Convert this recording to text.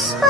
whisper